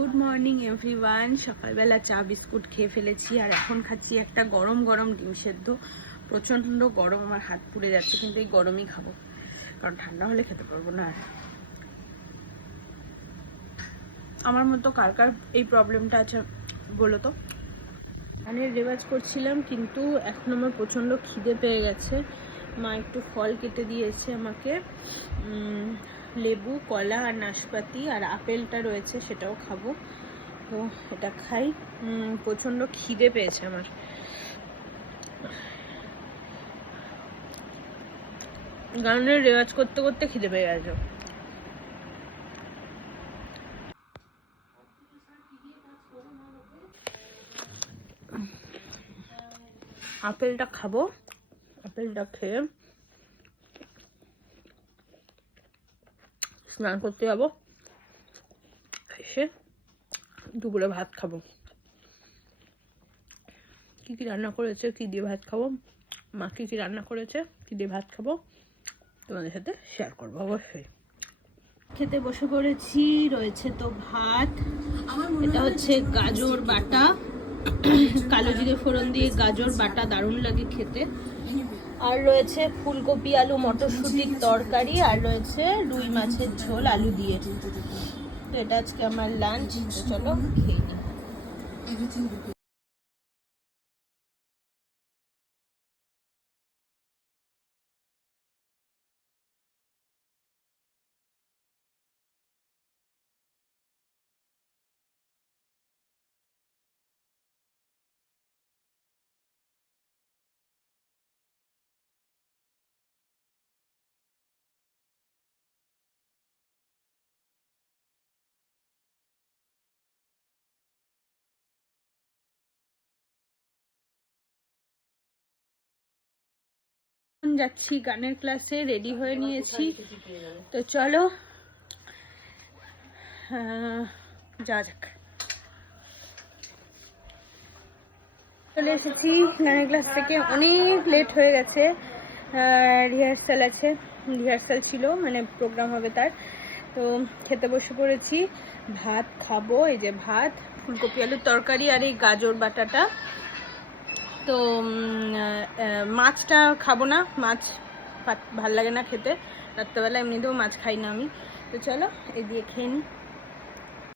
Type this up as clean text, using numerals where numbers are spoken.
Good morning everyone. সকালবেলা চা biscuit খেয়ে ফেলেছি আর এখন খাচ্ছি একটা গরম গরম ডিম সেদ্ধ। প্রচণ্ড গরম, আমার হাত পুড়ে যাচ্ছে, কিন্তু এই গরমই খাবো, কারণ ঠান্ডা হলে খেতে পারবো না। আর আমার মতো কার কার এই প্রবলেমটা আছে বলো তো। গানের রেওয়াজ করছিলাম, কিন্তু এখন আমার প্রচণ্ড খিদে পেয়ে গেছে। মা একটু ফল কেটে দিয়েছে আমাকে, লেবু, কলা আর নাশপাতি, আর আপেলটা রয়েছে সেটাও খাবো। তো এটা খাই। প্রচণ্ড খিদে পেয়েছে আমার। গানের রেওয়াজ করতে করতে খিদে পেয়ে গেছে। আপেলটা খাবো, আপেলটা খেয়ে স্নান করতে যাবো, এসে দুপুরে ভাত খাবো। কি কি রান্না করেছে, কি দিয়ে ভাত খাবো, মা কি কি রান্না করেছে, কি দিয়ে ভাত খাবো, তোমাদের সাথে শেয়ার করবো অবশ্যই। খেতে বসে পড়েছি। রয়েছে তো ভাত, এটা হচ্ছে গাজর বাটা, কালো জিরে ফোড়ন দিয়ে গাজর বাটা দারুণ লাগে খেতে। আর রয়েছে ফুলকপি আলু মটরশুঁটির তরকারি, আর রয়েছে রুই মাছের ঝোল আলু দিয়ে। তো এটা আজকে আমার লাঞ্চ। চলো খেয়ে নিই। যাচ্ছি গানের ক্লাসে, রেডি হয়ে নিয়েছি। তো চলো যা যাক। চলে এসেছি গানের ক্লাস থেকে, অনেক লেট হয়ে গেছে। রিহার্সাল আছে, রিহার্সাল ছিল, মানে প্রোগ্রাম হবে তার। তো খেতে বসে পড়েছি, ভাত খাবো। এই যে ভাত, ফুলকপি আলুর তরকারি আর এই গাজর বাটাটা। তো মাছটা খাবো না, মাছ ভাল লাগে না খেতে রাত্রেবেলা, এমনিতেও মাছ খাই না আমি। তো চলো এই দিয়ে খেয়ে নিই।